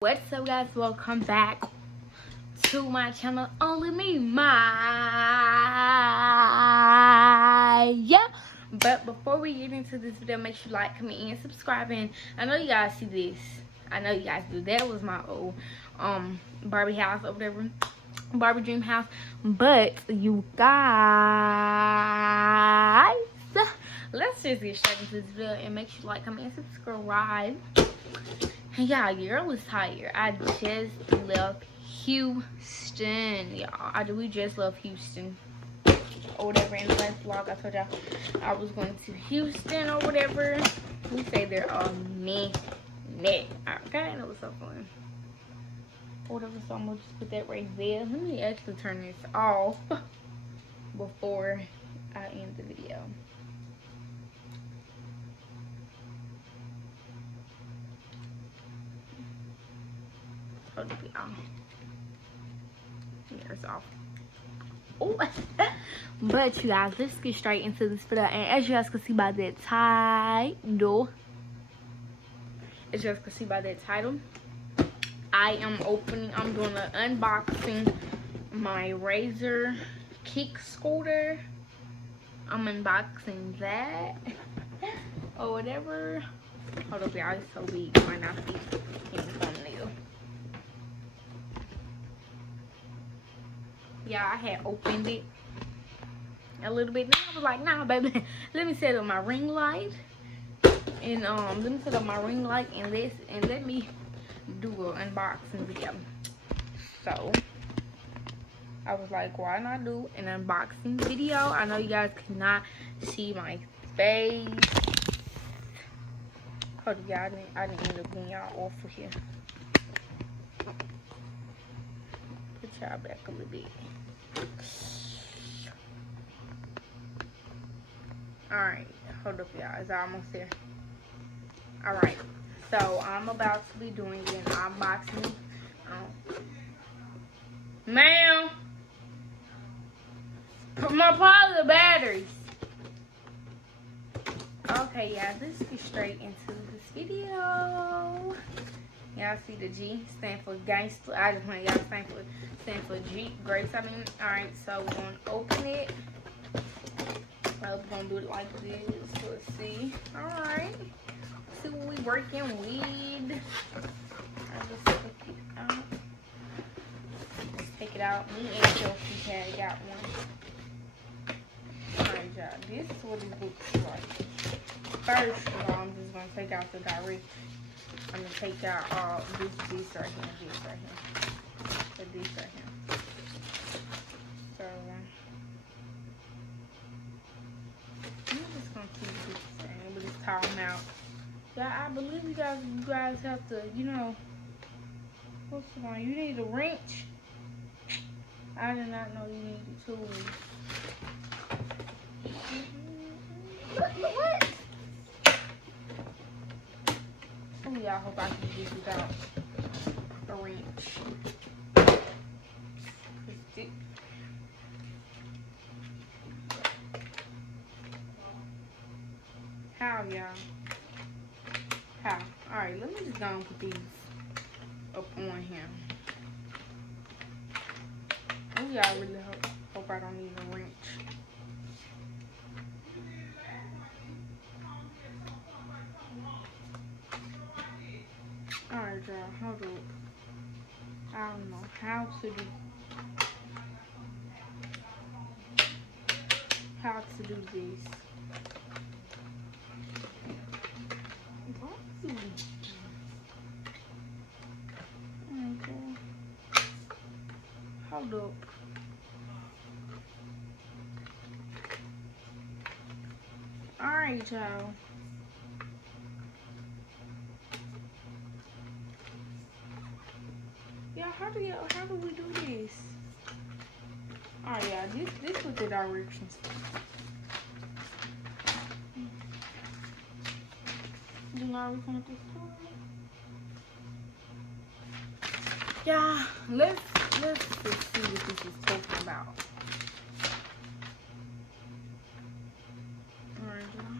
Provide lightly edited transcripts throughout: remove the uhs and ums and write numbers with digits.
What's up, guys? Welcome back to my channel. Only me, yeah. But before we get into this video, make sure you like, comment, and subscribe. And I know you guys see this. I know you guys do. That was my old Barbie house or whatever, Barbie dream house. But you guys, let's just get straight into this video and make sure you like, comment, and subscribe. Yeah, girl is tired. I just left Houston, y'all. We just left Houston or whatever. In the last vlog, I told y'all I was going to Houston or whatever. We stayed there a minute. Okay, that was so fun. Whatever, so I'm gonna just put that right there. Let me actually turn this off before I end the video. Hold it on. Yeah, it's off. Oh, but you guys, let's get straight into this video. And as you guys can see by that title, I am doing an unboxing my Razor kick scooter. I'm unboxing that or whatever. Hold up, y'all, it's so big, it might not be in the thumbnail. Yeah, I had opened it a little bit. Then I was like, nah, baby, let me set up my ring light. And let me set up my ring light and let me do an unboxing video. So I was like, why not do an unboxing video? I know you guys cannot see my face. Hold on, y'all, I didn't end up getting y'all off of here. Put y'all back a little bit. Alright, hold up, y'all. It's almost there. Alright, so I'm about to be doing an unboxing. Ma'am, my pile of batteries. Okay, yeah, let's get straight into this video. Y'all see the G stand for gangster. I just want y'all stand for G Grace. Alright, so we're gonna open it. We're gonna do it like this. Let's see. Alright. See what we working with. I just take it out. Let's take it out. Me and Chelsea had got one. Alright, y'all. This is what it looks like. First of all, I'm just gonna take out the directions. I'm gonna take out this right here, this right here, and this right here. So I'm just gonna keep this thing with this tall mouth. Yeah, I believe you guys have to, what's the one? You need a wrench. I did not know you needed tools. What? I hope I can do this without a wrench. How, y'all? How? Alright, let me just go and put these up on here. Oh, y'all really hope I don't need a wrench. Alright, y'all, hold up. I don't know how to do this. Okay. Hold up. Alright, y'all. Yeah, how do we do this? Alright, yeah, this was the directions. You know how we gonna do this? Yeah, let's just see what this is talking about. Alright, y'all.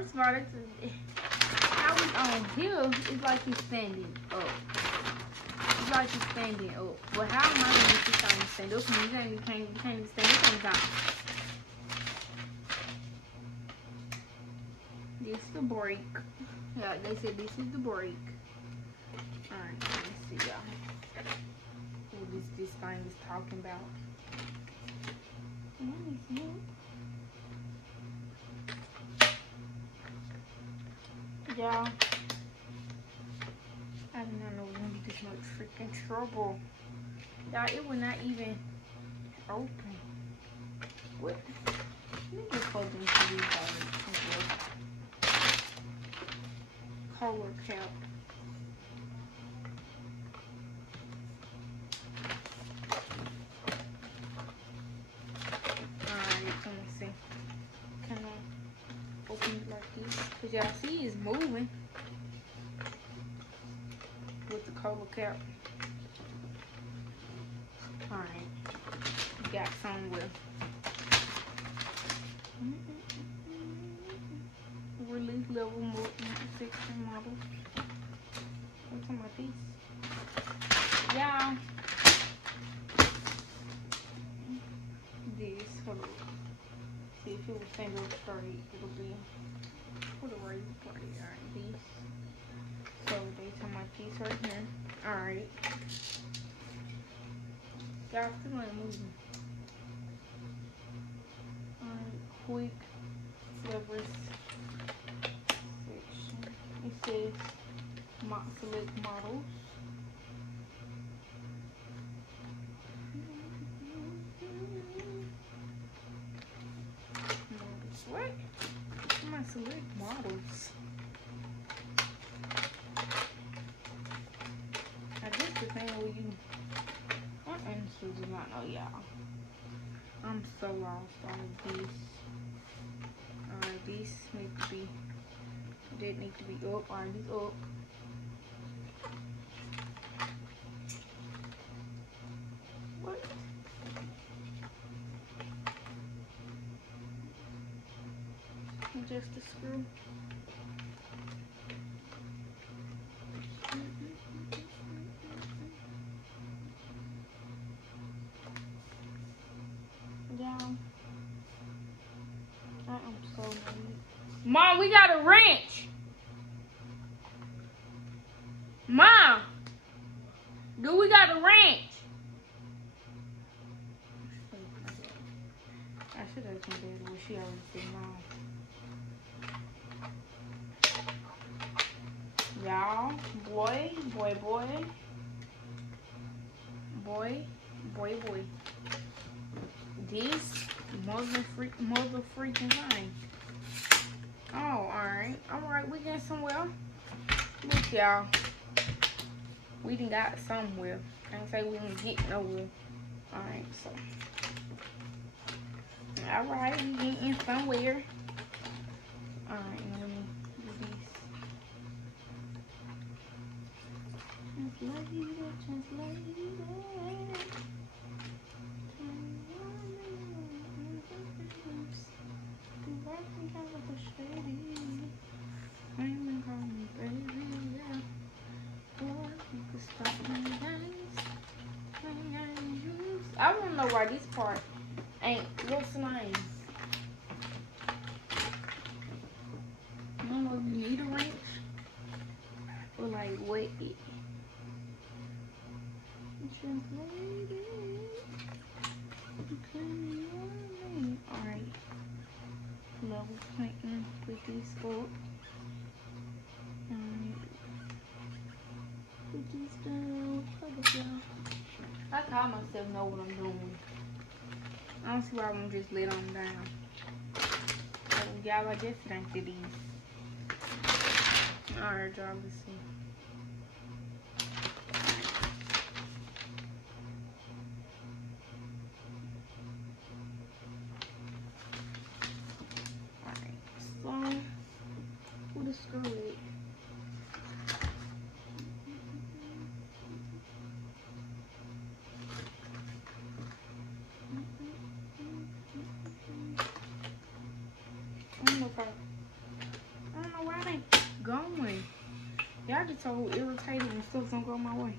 first of all, that's how we on here. It's like he's standing up. It's like he's standing up. But how am I gonna get this thing to stand up? You can't even stand up sometimes. This is the break. Yeah, they said this is the break. Alright, let me see y'all. What this thing is talking about. Let me see. Y'all, I did not know it was gonna be this much freaking trouble. Y'all, it will not even open. What? Let me just hold into these guys. Color cap. Alright, let me see. Can I open it like this? Cause y'all see it's moving with the color cap. Alright, got somewhere. Release level mode 16 model. What's on my piece? Y'all, this, hold on. See if it was single straight, it'll be what a right party. Alright, these. So they on my piece right here. Alright. Y'all still ain't moving. Alright, quick levers section. It says select models. What? My select models. I guess the thing where you I honestly do not know, y'all. I'm so lost on this. Alright, these need to be up. Alright, these up. What? Just a screw. Down. I am so mad. Mom, we got a wrench. Mom, do we got a wrench? I should have done that when she already said mom. Y'all, boy. This mother freaking thing. Oh, alright, we getting somewhere. Look, y'all. We done got somewhere. Can't say we didn't get nowhere. Alright, so. Alright, we getting somewhere. Alright, let me do this. I don't know why this part ain't what's the name. I don't know if you need a wrench or like what it. Alright. Level painting, put this up. Put this down. I call myself know what I'm doing. I don't see why I won't just let them down. So y'all, I guess it ain't that easy. Alright, y'all, let's see. Screw it. I don't know if I Y'all get so irritated and stuff don't go my way.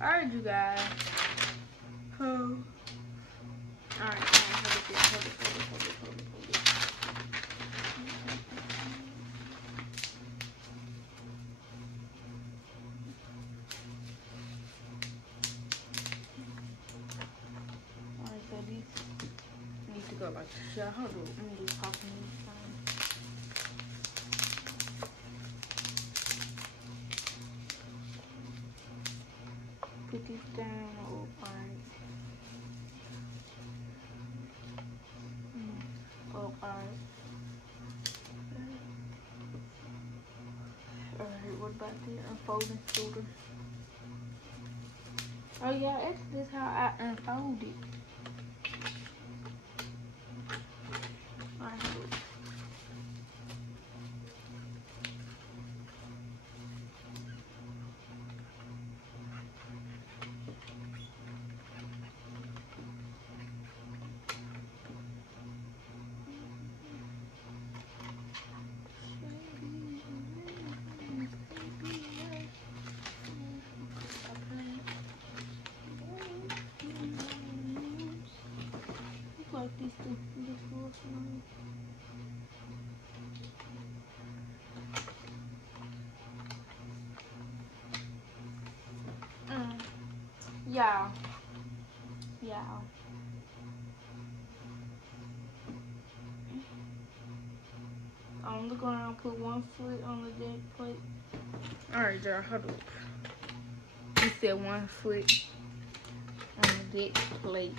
Alright, you guys. Alright, hold it. Alright, so these need to go like this. Yeah, hold on. I'm just popping these down. Put these down. Oh, alright. Oh, alright. Alright, what about the unfolding shoulder? Oh yeah, actually this is how I unfold it. Alright. Like this little small. Yeah. I'm gonna put one foot on the deck plate. Alright, y'all, hold up. You said 1 foot on the deck plate.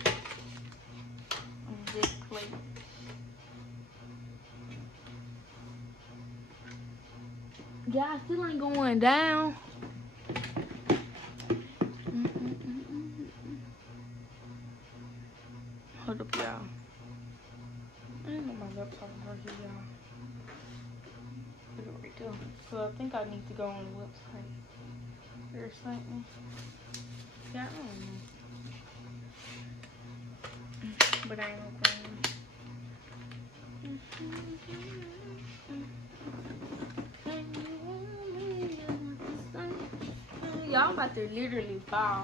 Yeah, I still ain't going down. Hold up, y'all. I didn't know my laptop right here, y'all. Put it right there. So I think I need to go on the website or something. Yeah, I don't know. But I ain't going. Y'all about to literally fall.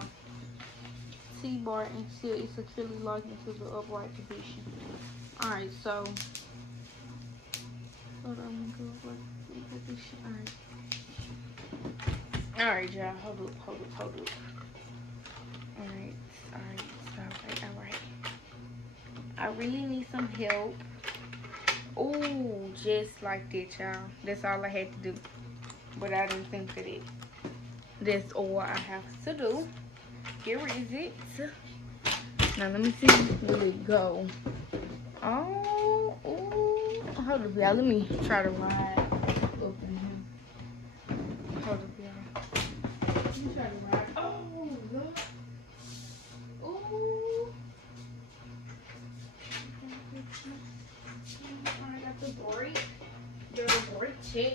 T-bar until it's securely locked into the upright position. Alright, so hold on, go upright position. Alright, y'all, hold up. Alright. I really need some help. Oh, just like that, y'all. That's all I had to do. But I didn't think of it. That's all I have to do. Here is it. Now let me see where it go. Oh, hold up, y'all. Let me try to ride up in here. Hold up, y'all. Let me try to ride. Oh, look. Oh. I got the brake. There's a brake check.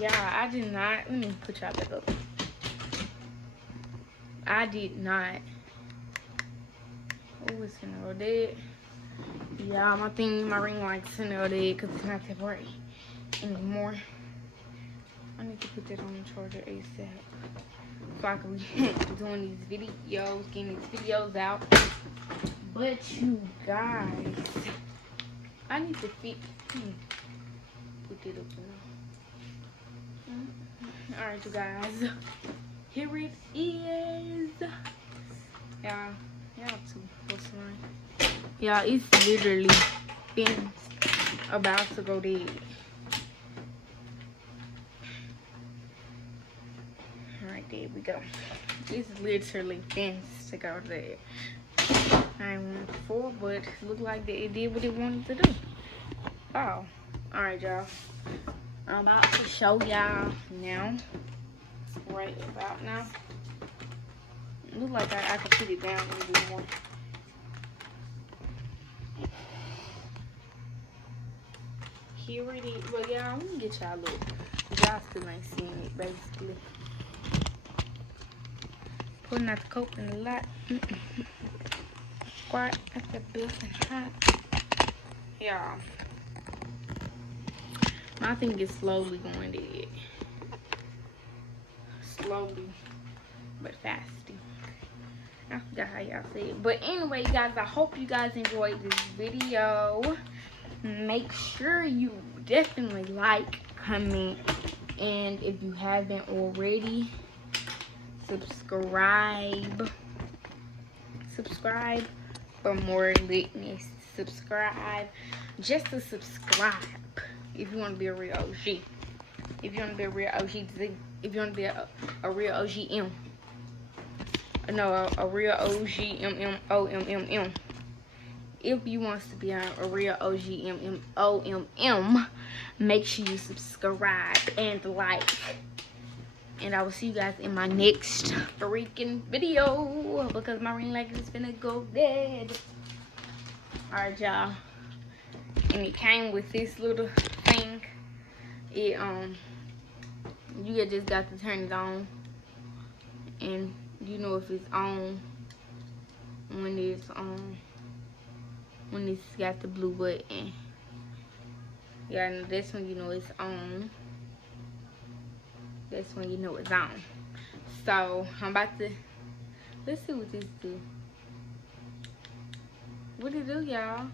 Yeah, I did not. Let me put y'all back up. I did not. Oh, it's in all dead. Yeah, my ring light's in all dead because it's not that bright anymore. I need to put that on the charger ASAP so I can be doing these videos, getting these videos out. But you guys, I need to put it up now. Alright, you guys, here it is. Yeah, too. What's mine? Yeah, it's literally been about to go dead. Alright, there we go. It's literally fenced to go there. I went before, but looked like it did what it wanted to do. Oh, alright, y'all. I'm about to show y'all now. Right about now. Look like I could put it down a little bit more. Here it is. Well, y'all, I'm gonna get y'all a look. Y'all still ain't seeing it, basically. Putting out the coat in a lot. Squat at the building hot. Y'all. My thing is slowly going dead. Slowly, but fasting. I forgot how y'all say it. But anyway, guys, I hope you guys enjoyed this video. Make sure you definitely like, comment, and if you haven't already, subscribe for more litness. Subscribe just to subscribe if you want to be a real OG. If you want to be a real OG, if you want to be a real OGM. No, a real OGMMOMMM. If you want to be a real OGMMOMM, make sure you subscribe and like. And I will see you guys in my next freaking video, because my ring light is finna go dead. Alright, y'all. And it came with this little thing. It you just got to turn it on, and you know if it's on when it's when it's got the blue button. Yeah, and this one you know it's on. That's when you know it's on. So I'm about to, let's see what this do. What it do, y'all?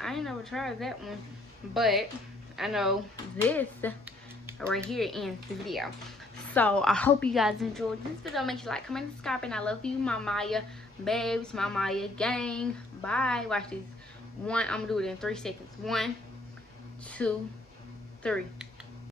I ain't never tried that one, but I know this right here ends the video. So I hope you guys enjoyed this video. Make sure you like, comment, and subscribe, and I love you, my Maya babes, my Maya gang. Bye. Watch this. I'm gonna do it in 3 seconds. 1, 2, 3.